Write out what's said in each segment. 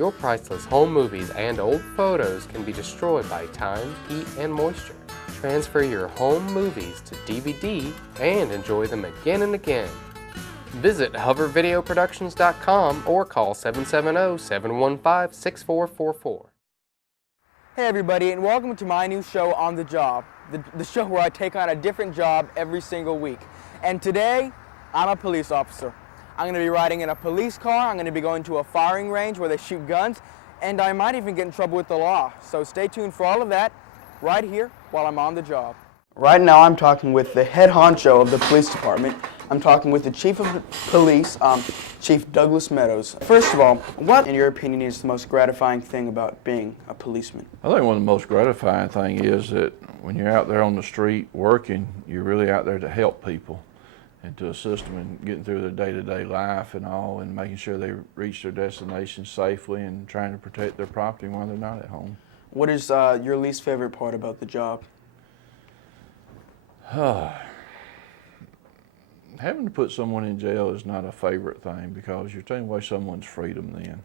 Your priceless home movies and old photos can be destroyed by time, heat, and moisture. Transfer your home movies to DVD and enjoy them again and again. Visit hovervideoproductions.com or call 770-715-6444. Hey everybody, and welcome to my new show, On the Job, the show where I take on a different job every single week. And today, I'm a police officer. I'm going to be riding in a police car, I'm going to be going to a firing range where they shoot guns, and I might even get in trouble with the law. So stay tuned for all of that right here while I'm on the job. Right now I'm talking with the head honcho of the police department. I'm talking with the chief of police, Chief Douglas Meadows. First of all, what, in your opinion, is the most gratifying thing about being a policeman? I think one of the most gratifying things is that when you're out there on the street working, you're really out there to help people and to assist them in getting through their day-to-day life and all, and making sure they reach their destination safely and trying to protect their property while they're not at home. What is your least favorite part about the job? Having to put someone in jail is not a favorite thing because you're taking away someone's freedom then.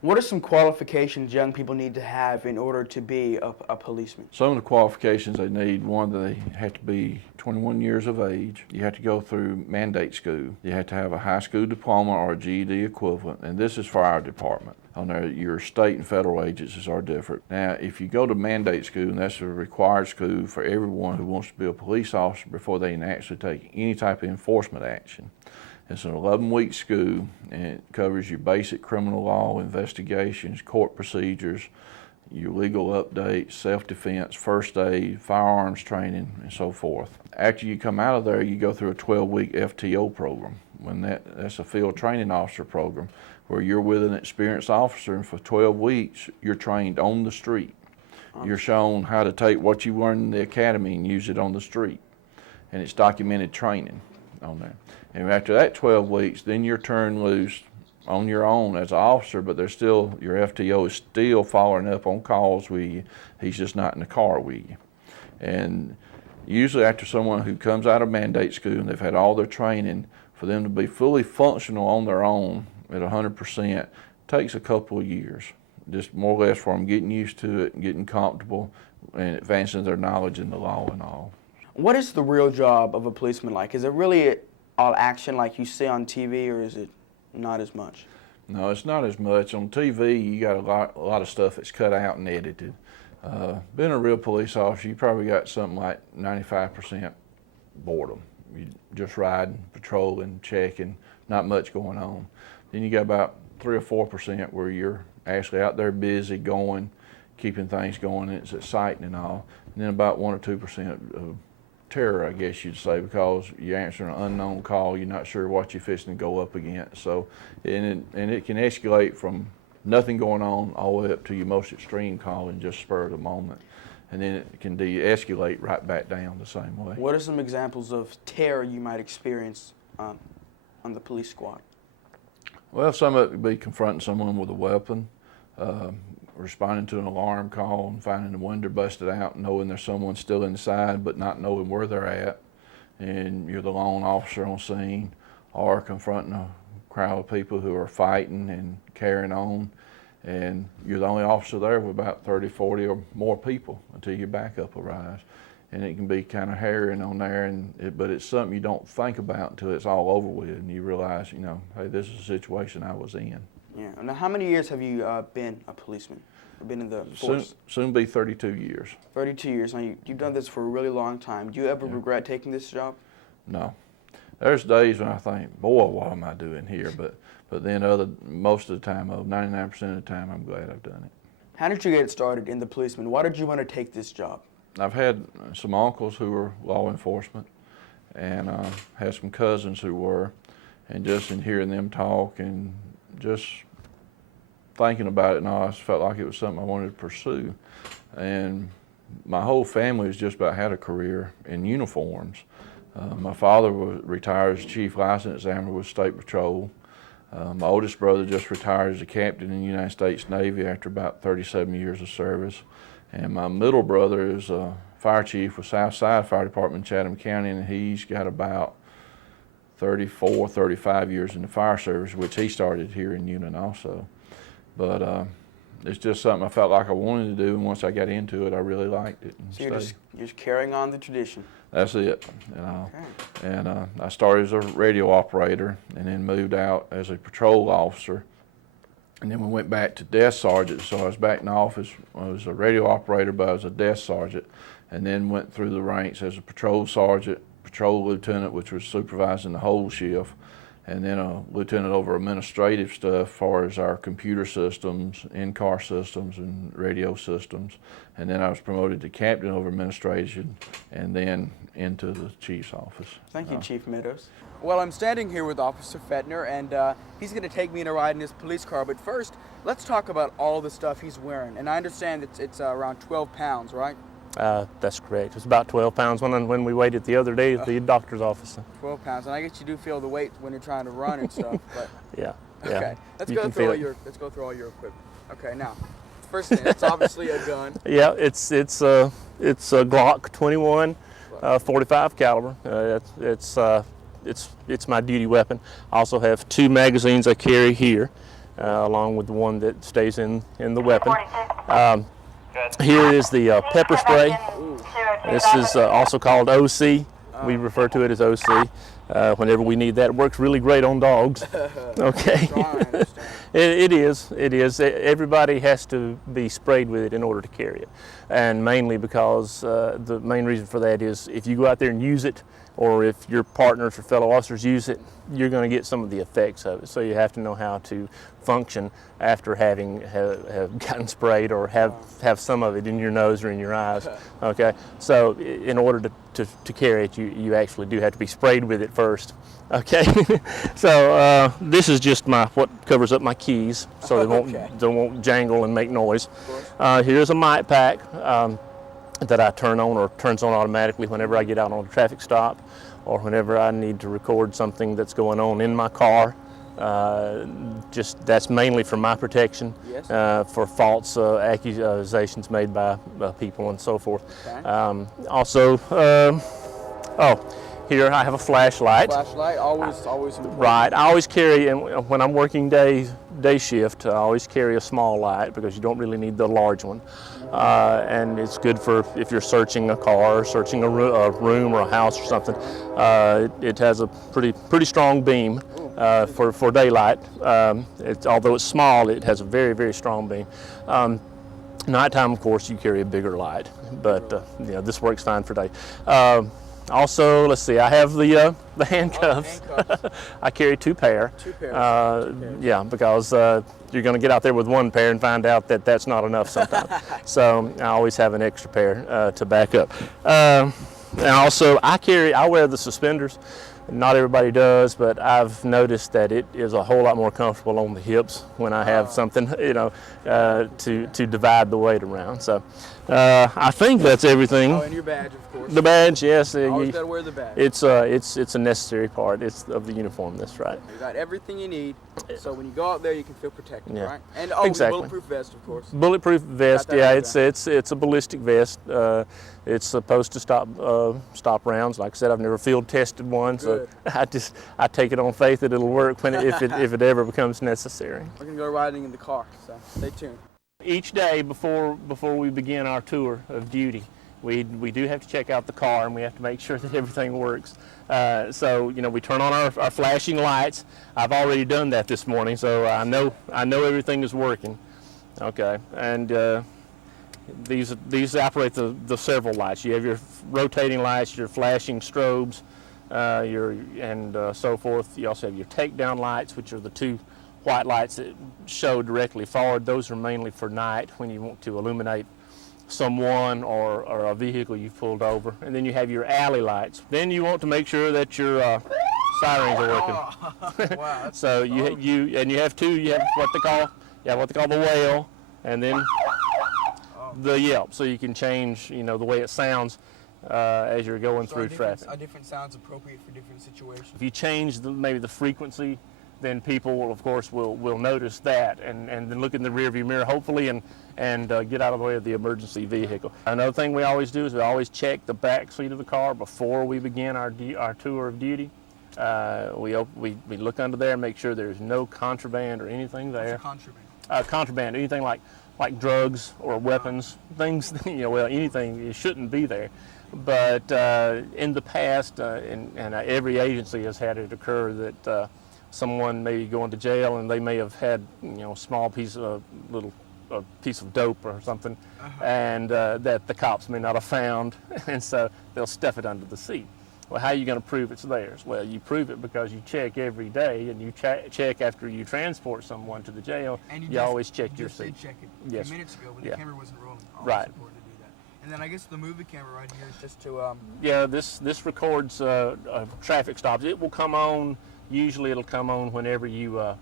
What are some qualifications young people need to have in order to be a policeman? Some of the qualifications they need, one, they have to be 21 years of age. You have to go through mandate school. You have to have a high school diploma or a GED equivalent, and this is for our department. On there, your state and federal agencies are different. Now, if you go to mandate school, and that's a required school for everyone who wants to be a police officer before they can actually take any type of enforcement action. It's an 11-week school, and it covers your basic criminal law investigations, court procedures, your legal updates, self-defense, first aid, firearms training, and so forth. After you come out of there, you go through a 12-week FTO program. That's a field training officer program, where you're with an experienced officer, and for 12 weeks, you're trained on the street. You're shown how to take what you learned in the academy and use it on the street. And it's documented training on there. And after that 12 weeks, then you're turned loose on your own as an officer, but there's still, your FTO is still following up on calls with you. He's just not in the car with you. And usually after someone who comes out of mandate school and they've had all their training, for them to be fully functional on their own at 100% takes a couple of years. Just more or less for them getting used to it and getting comfortable and advancing their knowledge in the law and all. What is the real job of a policeman like? Is it really all action like you see on TV, or is it not as much? No, it's not as much. On TV, you got a lot of stuff that's cut out and edited. Being a real police officer, you probably got something like 95% boredom. You just riding, patrolling, checking, not much going on. Then you got about 3 or 4% where you're actually out there busy, going, keeping things going, and it's exciting and all. And then about 1 or 2% of terror, I guess you'd say, because you're answering an unknown call, you're not sure what you're fixing to go up against. So, and it can escalate from nothing going on all the way up to your most extreme call in just spur of the moment. And then it can de-escalate right back down the same way. What are some examples of terror you might experience on the police squad? Well, some of it would be confronting someone with a weapon, responding to an alarm call and finding the window busted out, knowing there's someone still inside but not knowing where they're at, and you're the lone officer on scene, or confronting a crowd of people who are fighting and carrying on, and you're the only officer there with about 30, 40 or more people until your backup arrives. And it can be kind of harrowing on there, but it's something you don't think about until it's all over with and you realize, you know, hey, this is a situation I was in. Yeah. Now, how many years have you been a policeman? Or been in the force? Soon be 32 years. 32 years. Now, you've done this for a really long time. Do you ever regret taking this job? No. There's days when I think, boy, what am I doing here? But then most of the time, 99% of the time, I'm glad I've done it. How did you get started in the policeman? Why did you want to take this job? I've had some uncles who were law enforcement, and had some cousins who were, and just in hearing them talk and just thinking about it, and I just felt like it was something I wanted to pursue. And my whole family has just about had a career in uniforms. My father was retired as chief license examiner with State Patrol. My oldest brother just retired as a captain in the United States Navy after about 37 years of service. And my middle brother is a fire chief with Southside Fire Department in Chatham County, and he's got about 34, 35 years in the fire service, which he started here in Union also. but it's just something I felt like I wanted to do, and once I got into it, I really liked it. And So you're just carrying on the tradition. That's it. Okay. And I started as a radio operator, and then moved out as a patrol officer. And then we went back to desk sergeant, so I was back in the office. I was a radio operator, but I was a desk sergeant, and then went through the ranks as a patrol sergeant, patrol lieutenant, which was supervising the whole shift, and then a lieutenant over administrative stuff, as far as our computer systems, in-car systems, and radio systems. And then I was promoted to captain over administration, and then into the chief's office. Thank you, Chief Meadows. Well, I'm standing here with Officer Fettner, and he's going to take me in a ride in his police car. But first, let's talk about all the stuff he's wearing. And I understand it's around 12 pounds, right? That's correct. It's about 12 pounds when we weighed it the other day at the doctor's office. 12 pounds, and I guess you do feel the weight when you're trying to run and stuff. But Yeah. okay, let's go through all your equipment. Okay, now, first thing, it's obviously a gun. Yeah, it's a Glock 21, 45 caliber. It's my duty weapon. I also have 2 magazines I carry here, along with the one that stays in the weapon. Here is the pepper spray. This is also called OC. We refer to it as OC whenever we need that. It works really great on dogs. Okay. It is. Everybody has to be sprayed with it in order to carry it. And mainly because the main reason for that is if you go out there and use it, or if your partners or fellow officers use it, you're going to get some of the effects of it. So you have to know how to function after having have gotten sprayed, or have some of it in your nose or in your eyes. Okay, so in order to carry it, you actually do have to be sprayed with it first. Okay, so this is just what covers up my keys, so they won't jangle and make noise. Here's a mic pack that I turn on, or turns on automatically whenever I get out on a traffic stop, or whenever I need to record something that's going on in my car. That's mainly for my protection, yes. For false accusations made by people and so forth. Okay. Also, here I have a flashlight. Flashlight, always important. Right, I always carry, and when I'm working day shift, I always carry a small light because you don't really need the large one. And it's good for if you're searching a car, or searching a room or a house or something. It has a pretty strong beam for daylight. Although it's small, it has a very, very strong beam. Nighttime, of course, you carry a bigger light, but this works fine for day. Also, let's see, I have the handcuffs. I carry 2 pair. 2 pairs. Yeah, because you're going to get out there with 1 pair and find out that that's not enough sometimes. So I always have an extra pair to back up. And also, I wear the suspenders. Not everybody does, but I've noticed that it is a whole lot more comfortable on the hips when I have something, to divide the weight around. So I think that's everything. Oh, and your badge, of course. The badge, yes. Always gotta wear the badge. It's a necessary part. It's of the uniform. That's right. You got everything you need, so when you go out there, you can feel protected, Yeah. right? And Exactly. bulletproof vest, of course. Bulletproof vest. that Yeah, on it's a ballistic vest. It's supposed to stop rounds. Like I said, I've never field tested one, so I take it on faith that it'll work if it ever becomes necessary. We're gonna go riding in the car, so stay tuned. Each day before we begin our tour of duty, we do have to check out the car, and we have to make sure that everything works. So we turn on our flashing lights. I've already done that this morning, so I know everything is working. Okay, and these operate the several lights. You have your rotating lights, your flashing strobes, and so forth. You also have your takedown lights, which are the 2 white lights that show directly forward. Those are mainly for night when you want to illuminate someone or a vehicle you've pulled over. And then you have your alley lights. Then you want to make sure that your sirens are working. Wow. So you have 2. You have what they call the wail, and then the yelp, so you can change the way it sounds as you're going through traffic. A different sound's appropriate for different situations. If you change maybe the frequency, then people will, of course, will notice that, and then look in the rearview mirror, hopefully, and get out of the way of the emergency vehicle. Another thing we always do is we always check the back seat of the car before we begin our tour of duty. We look under there and make sure there's no contraband or anything there. Contraband. contraband, anything like drugs or weapons, things, well, anything, it shouldn't be there. But in the past, and every agency has had it occur that someone may be going to jail and they may have had, a small piece of a piece of dope or something, and that the cops may not have found, and so they'll stuff it under the seat. Well, how are you going to prove it's theirs? Well, you prove it because you check every day, and you check after you transport someone to the jail. And you always check your seat. Did check it a few minutes ago, but the camera wasn't rolling. Right. Important to do that. And then I guess the movie camera right here is just to. Yeah, this records traffic stops. It will come on. Usually, it'll come on whenever you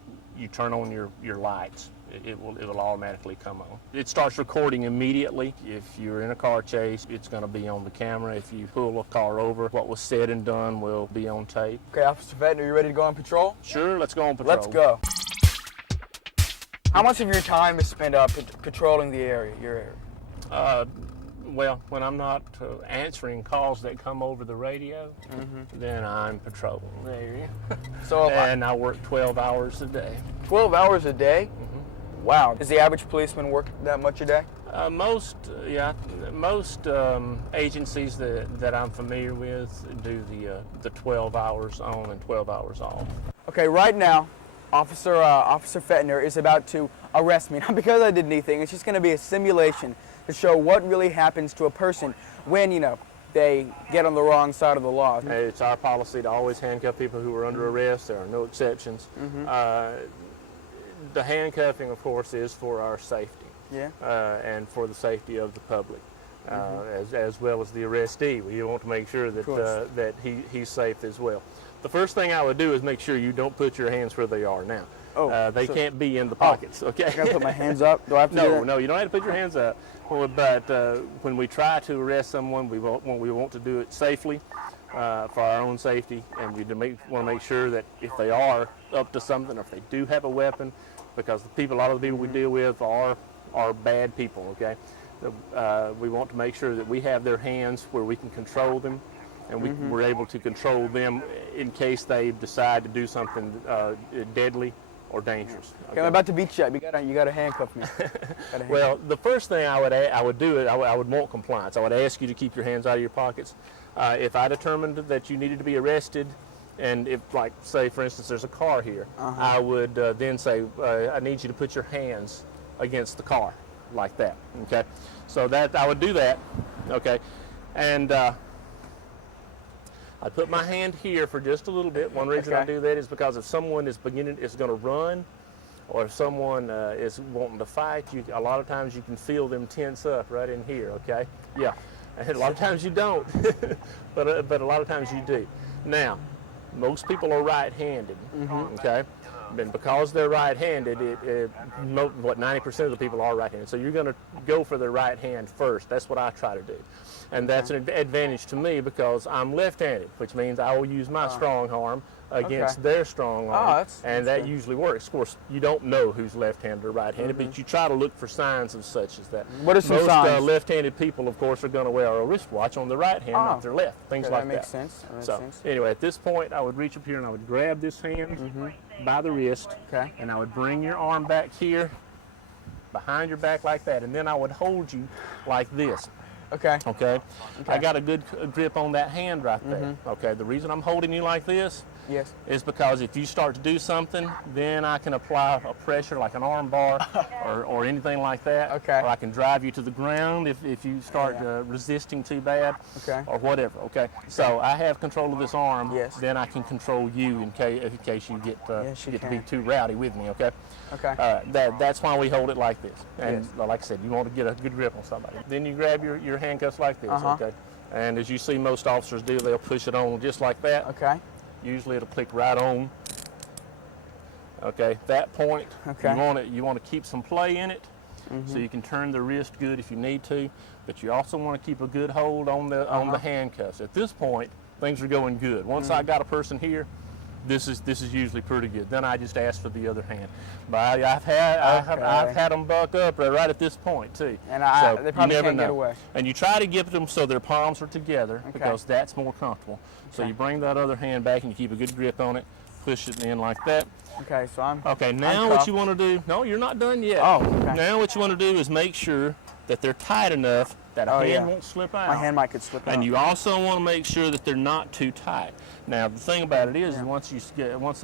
turn on your lights. It'll automatically come on. It starts recording immediately. If you're in a car chase, it's going to be on the camera. If you pull a car over, what was said and done will be on tape. Okay, Officer Fenton, are you ready to go on patrol? Sure, let's go on patrol. Let's go. How much of your time is spent patrolling the area, your area? Well, when I'm not answering calls that come over the radio, then I'm patrolling the area. And I work 12 hours a day. 12 hours a day? Wow. Does the average policeman work that much a day? Most agencies that I'm familiar with do the 12 hours on and 12 hours off. Okay, right now, Officer Fettner is about to arrest me. Not because I did anything, it's just going to be a simulation to show what really happens to a person when, they get on the wrong side of the law. It's our policy to always handcuff people who are under arrest. There are no exceptions. The handcuffing, of course, is for our safety, and for the safety of the public, as well as the arrestee. We want to make sure that that he's safe as well. The first thing I would do is make sure you don't put your hands where they are now. They can't be in the pockets. Okay. I gotta put my hands up. Do I have to do that? No, you don't have to put your hands up. Well, but when we try to arrest someone, we want to do it safely, for our own safety, and we want to make sure that if they are up to something, or if they do have a weapon, because a lot of the people we deal with are bad people. Okay, we want to make sure that we have their hands where we can control them, and we're able to control them in case they decide to do something deadly or dangerous. Okay, I'm about to beat you up. You gotta handcuff me. Well, the first thing I would do is I would want compliance. I would ask you to keep your hands out of your pockets. If I determined that you needed to be arrested, and if, like, say, for instance, there's a car here, I would then say, I need you to put your hands against the car, like that, okay? So that I would do that, okay? And I put my hand here for just a little bit. One reason I do that is because if someone is going to run, or if someone is wanting to fight, a lot of times you can feel them tense up right in here, okay? Yeah, and a lot of times you don't, but a lot of times you do. Now, most people are right-handed, okay? And because they're right-handed, 90% of the people are right-handed. So you're going to go for the right hand first. That's what I try to do. And that's an advantage to me because I'm left-handed, which means I will use my strong arm against their strong arm, and that usually works. Of course, you don't know who's left-handed or right-handed, but you try to look for signs of such as that. What are some signs? Most left-handed people, of course, are going to wear a wristwatch on the right hand, not their left, things like that. That makes sense. Anyway, at this point, I would reach up here and I would grab this hand by the wrist, and I would bring your arm back here, behind your back like that, and then I would hold you like this. Okay. I got a good grip on that hand right there. Okay. The reason I'm holding you like this is because if you start to do something, then I can apply a pressure like an arm bar or anything like that. Or I can drive you to the ground if you start resisting too bad. Or whatever. Okay. So I have control of this arm. Then I can control you in case you get to be too rowdy with me. Okay. That's why we hold it like this. And like I said, you want to get a good grip on somebody. Then you grab your handcuffs like this. Okay. And as you see most officers do, they'll push it on just like that. Usually it'll click right on. Okay, that point, you want to keep some play in it, so you can turn the wrist good if you need to, but you also want to keep a good hold on the handcuffs. At this point, things are going good. Once I got a person here, this is usually pretty good. Then I just ask for the other hand. But I've had them buck up right at this point too. And they probably can't get away. And you try to get them so their palms are together because that's more comfortable. So you bring that other hand back and you keep a good grip on it. push it in like that. Okay, so I'm. Okay, now I'm what cuffed. you want to do, no, you're not done yet. Oh, okay. Now what you want to do is make sure that they're tight enough that a hand won't slip out. My hand might could slip out. And you also want to make sure that they're not too tight. Now the thing about it is, once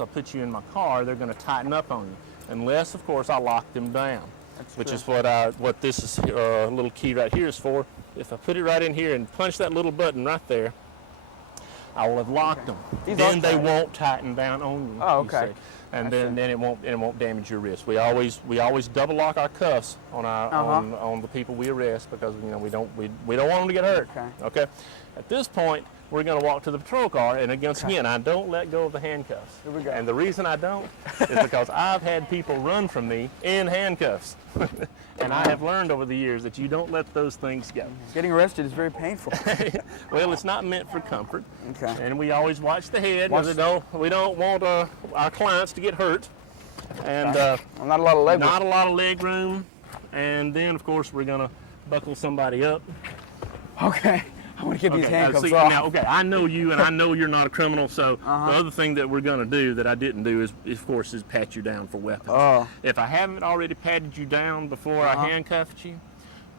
I put you in my car, they're going to tighten up on you, unless of course I lock them down. That's which true. is what this is little key right here is for. If I put it right in here and punch that little button right there, I will have locked them. Then they won't tighten down on you. Oh, you okay. see. And then it won't damage your wrist. We always double lock our cuffs on our on the people we arrest, because we don't want them to get hurt. Okay. At this point, we're going to walk to the patrol car, and again, I don't let go of the handcuffs. Here we go. And the reason I don't is because I've had people run from me in handcuffs. And I have learned over the years that you don't let those things go. Getting arrested is very painful. Well, it's not meant for comfort. Okay. And we always watch the head, because we don't want our clients to get hurt. And not a lot of leg room. Not a lot of leg room. And then, of course, we're going to buckle somebody up. Okay. I want to get these handcuffs see, off. Now, okay, I know you, and I know you're not a criminal, so the other thing that we're going to do that I didn't do is, of course, is pat you down for weapons. Oh. If I haven't already patted you down before I handcuffed you,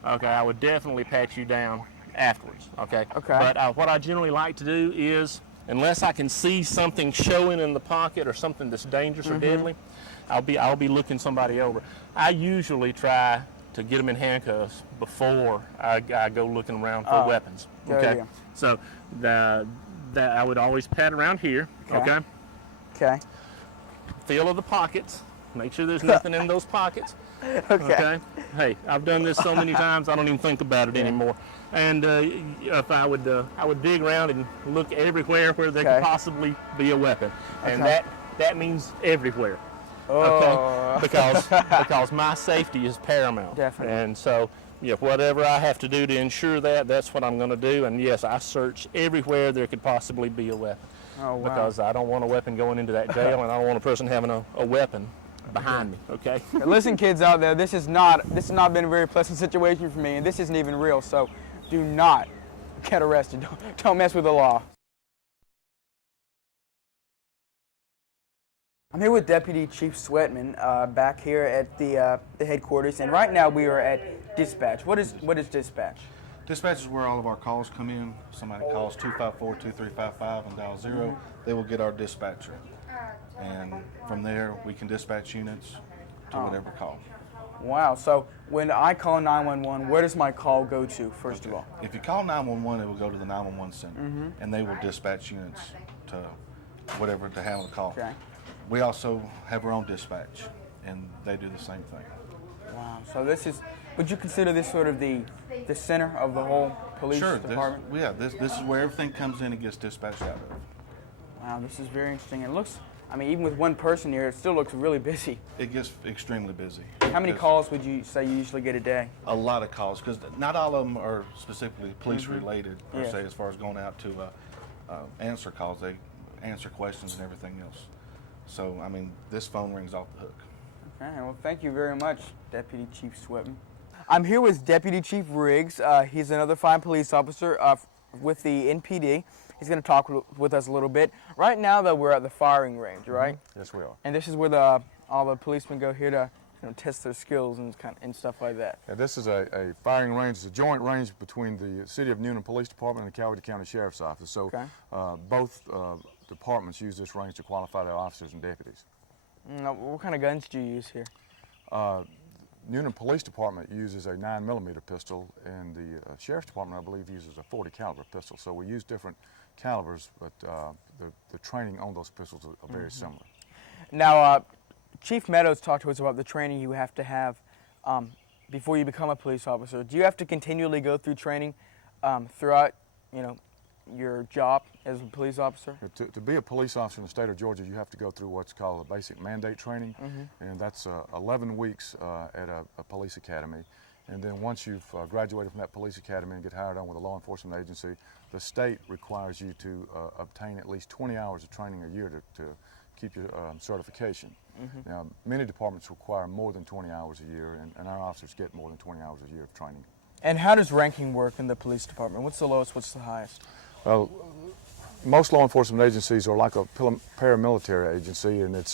okay, I would definitely pat you down afterwards, okay? Okay. But what I generally like to do is, unless I can see something showing in the pocket or something that's dangerous or deadly, I'll be looking somebody over. I usually try to get them in handcuffs before I go looking around for weapons. Okay, so that I would always pat around here. Okay. Okay. Feel of the pockets. Make sure there's nothing in those pockets. Okay. Hey, I've done this so many times I don't even think about it anymore. And if I would dig around and look everywhere where there could possibly be a weapon, and that means everywhere. Okay, because my safety is paramount. Definitely. And so, whatever I have to do to ensure that, that's what I'm going to do. And yes, I search everywhere there could possibly be a weapon. Oh, wow. Because I don't want a weapon going into that jail, and I don't want a person having a weapon behind me. Okay. Listen, kids out there, this has not been a very pleasant situation for me, and this isn't even real. So, do not get arrested. Don't mess with the law. I'm here with Deputy Chief Sweatman back here at the headquarters, and right now we are at dispatch. What is dispatch? Dispatch is where all of our calls come in. Somebody calls 254-2355 and dial 0. They will get our dispatcher, and from there we can dispatch units to whatever call. Wow. So when I call 911, where does my call go to first of all? If you call 911, it will go to the 911 center, and they will dispatch units to whatever to handle the call. Okay. We also have our own dispatch, and they do the same thing. Wow. So would you consider this sort of the center of the whole police department? This is where everything comes in and gets dispatched out of. Wow, this is very interesting. It looks, even with one person here, it still looks really busy. It gets extremely busy. How many calls would you say you usually get a day? A lot of calls, because not all of them are specifically police related, per se, as far as going out to answer calls. They answer questions and everything else. So, this phone rings off the hook. Okay, well, thank you very much, Deputy Chief Sweatman. I'm here with Deputy Chief Riggs. He's another fine police officer with the NPD. He's going to talk with us a little bit. Right now, though, we're at the firing range, right? Yes, we are. And this is where all the policemen go here to test their skills and stuff like that. Yeah, this is a firing range. It's a joint range between the City of Newnan Police Department and the Coweta County Sheriff's Office. So both departments use this range to qualify their officers and deputies. Now, what kind of guns do you use here? Newnan Police Department uses a 9mm pistol, and the Sheriff's Department, I believe, uses a .40 caliber pistol. So we use different calibers, but the training on those pistols are very similar. Now, Chief Meadows talked to us about the training you have to have before you become a police officer. Do you have to continually go through training throughout, your job as a police officer? To be a police officer in the state of Georgia, you have to go through what's called a basic mandate training, and that's 11 weeks at a police academy. And then once you've graduated from that police academy and get hired on with a law enforcement agency, the state requires you to obtain at least 20 hours of training a year to keep your certification. Now, many departments require more than 20 hours a year, and our officers get more than 20 hours a year of training. And how does ranking work in the police department? What's the lowest, what's the highest? Well, most law enforcement agencies are like a paramilitary agency, and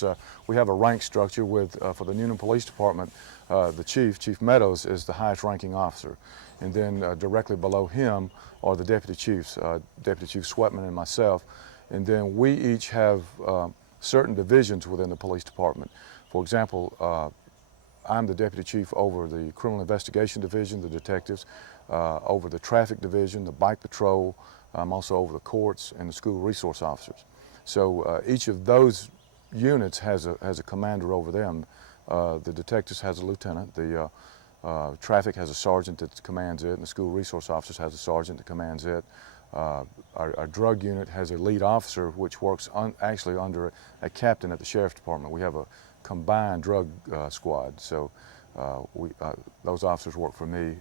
we have a rank structure with, for the Newnan Police Department, the Chief Meadows, is the highest ranking officer. And then directly below him are the deputy chiefs, Deputy Chief Sweatman and myself. And then we each have certain divisions within the police department. For example, I'm the deputy chief over the criminal investigation division, the detectives, over the traffic division, the bike patrol. I'm also over the courts and the school resource officers. So each of those units has a commander over them. The detectives has a lieutenant, the traffic has a sergeant that commands it, and the school resource officers has a sergeant that commands it. Our drug unit has a lead officer which works actually under a captain at the sheriff's department. We have a combined drug squad, so those officers work for me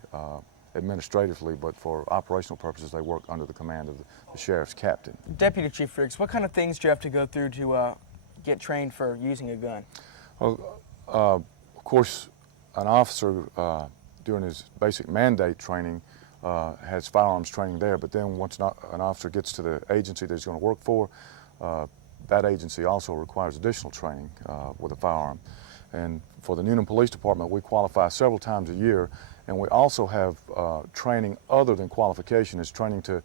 administratively, but for operational purposes they work under the command of the sheriff's captain. Deputy Chief Riggs, what kind of things do you have to go through to get trained for using a gun? Well, of course, an officer during his basic mandate training has firearms training there, but then once an officer gets to the agency that he's going to work for, that agency also requires additional training with a firearm. And for the Newnan Police Department, we qualify several times a year, and we also have training other than qualification. It's training to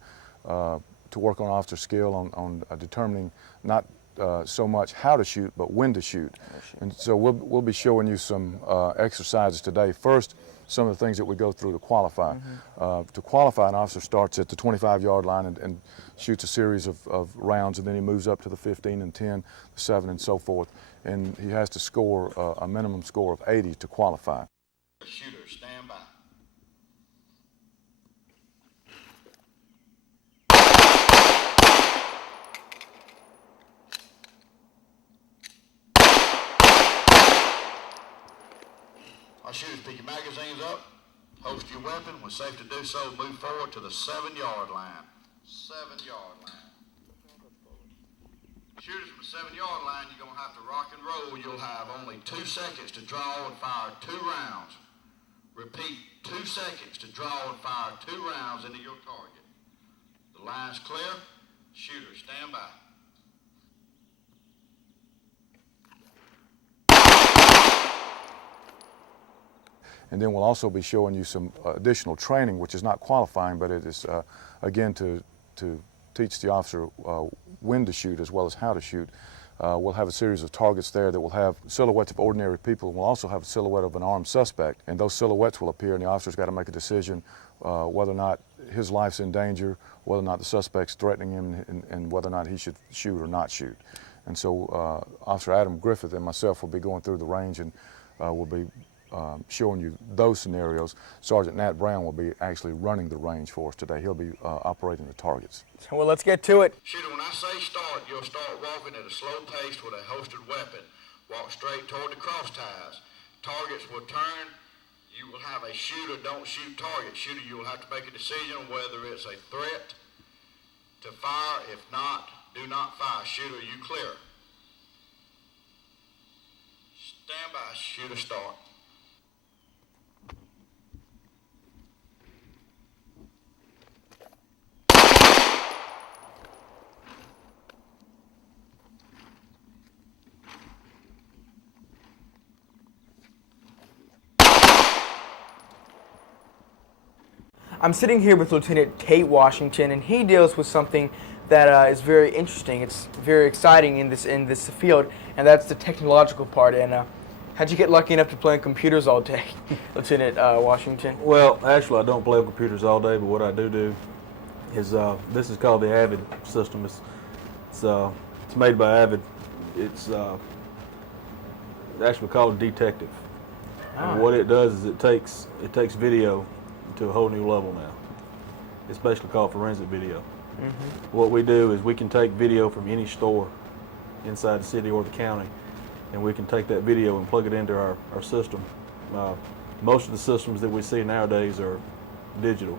work on officer skill on determining not so much how to shoot, but when to shoot. And so we'll be showing you some exercises today. First, some of the things that we go through to qualify. To qualify, an officer starts at the 25-yard line and shoots a series of rounds, and then he moves up to the 15 and 10, 7, and so forth. And he has to score a minimum score of 80 to qualify. Shooter, stand by. All shooters, pick your magazines up, holster your weapon. When safe to do so, move forward to the 7-yard line. 7-yard line. Shooters from the 7-yard line, you're going to have to rock and roll. You'll have only 2 seconds to draw and fire 2 rounds. Repeat, 2 seconds to draw and fire 2 rounds into your target. The line's clear. Shooter, stand by. And then we'll also be showing you some additional training, which is not qualifying, but it is, again, to teach the officer when to shoot as well as how to shoot. We'll have a series of targets there that will have silhouettes of ordinary people, and we'll also have a silhouette of an armed suspect. And those silhouettes will appear, and the officer's got to make a decision whether or not his life's in danger, whether or not the suspect's threatening him, and whether or not he should shoot or not shoot. And so Officer Adam Griffith and myself will be going through the range, and we'll be showing you those scenarios. Sergeant Nat Brown will be actually running the range for us today. He'll be operating the targets. Well, let's get to it. Shooter, when I say start, you'll start walking at a slow pace with a holstered weapon. Walk straight toward the cross ties. Targets will turn. You will have a shoot or don't shoot target. Shooter, you will have to make a decision whether it's a threat to fire. If not, do not fire. Shooter, you clear. Stand by. Shooter, start. I'm sitting here with Lieutenant Tate Washington, and he deals with something that is very interesting. It's very exciting in this field, and that's the technological part. And how'd you get lucky enough to play on computers all day, Lieutenant Washington? Well, actually, I don't play on computers all day, but what I do is this is called the Avid system. It's made by Avid. It's actually called Detective. And what it does is it takes video to a whole new level now. It's basically called forensic video. What we do is we can take video from any store inside the city or the county, and we can take that video and plug it into our system. Most of the systems that we see nowadays are digital,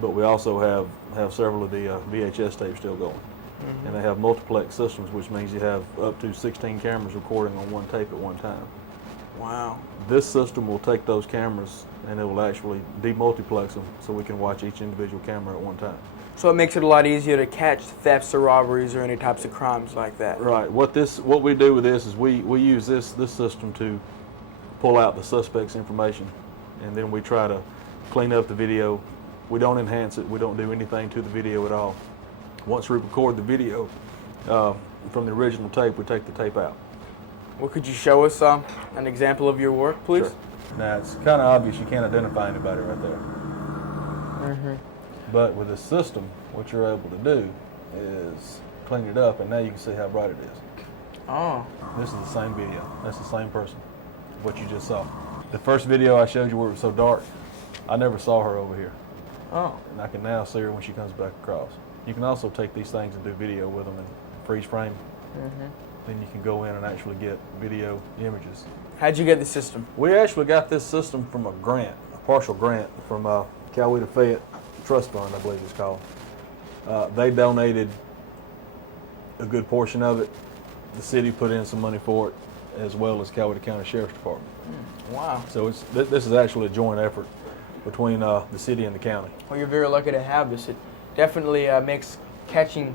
but we also have several of the VHS tapes still going. And they have multiplex systems, which means you have up to 16 cameras recording on one tape at one time. Wow. This system will take those cameras and it will actually demultiplex them so we can watch each individual camera at one time. So it makes it a lot easier to catch thefts or robberies or any types of crimes like that. Right. What we do with this is we use this system to pull out the suspect's information, and then we try to clean up the video. We don't enhance it. We don't do anything to the video at all. Once we record the video from the original tape, we take the tape out. Well, could you show us an example of your work, please? Sure. Now, it's kind of obvious you can't identify anybody right there. But with this system, what you're able to do is clean it up, and now you can see how bright it is. Oh. This is the same video. That's the same person, what you just saw. The first video I showed you where it was so dark, I never saw her over here. Oh. And I can now see her when she comes back across. You can also take these things and do video with them and freeze frame. Then you can go in and actually get video images. How'd you get the system? We actually got this system from a grant, a partial grant from Coweta Fayette Trust Fund, I believe it's called. They donated a good portion of it. The city put in some money for it, as well as Coweta County Sheriff's Department. Wow. So this is actually a joint effort between the city and the county. Well, you're very lucky to have this. It definitely makes catching,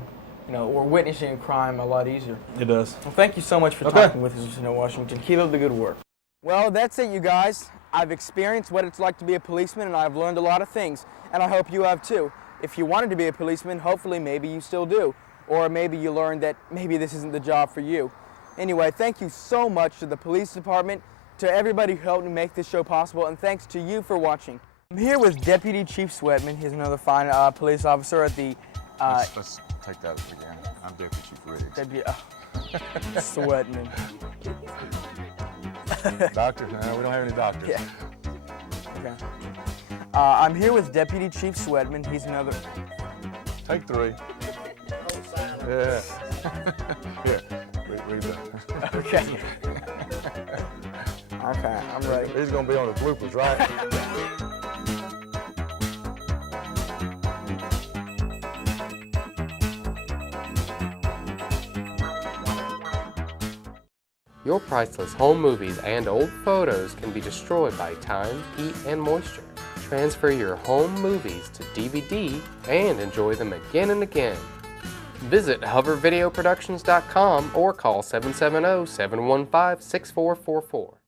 or witnessing a crime a lot easier. It does. Well, thank you so much for talking with us, Mr. Washington. Keep up the good work. Well, that's it, you guys. I've experienced what it's like to be a policeman, and I've learned a lot of things, and I hope you have too. If you wanted to be a policeman, hopefully maybe you still do, or maybe you learned that maybe this isn't the job for you. Anyway, thank you so much to the police department, to everybody who helped me make this show possible, and thanks to you for watching. I'm here with Deputy Chief Sweatman. He's another fine police officer at the... Let's take that again. I'm Deputy Chief Riggs. Sweatman. Doctor? No, we don't have any doctors. Yeah. Okay. I'm here with Deputy Chief Sweatman. He's another... Take 3. Yeah. Here, read that. Okay. Okay, I'm ready. He's going to be on the bloopers, right? Your priceless home movies and old photos can be destroyed by time, heat, and moisture. Transfer your home movies to DVD and enjoy them again and again. Visit hovervideoproductions.com or call 770-715-6444.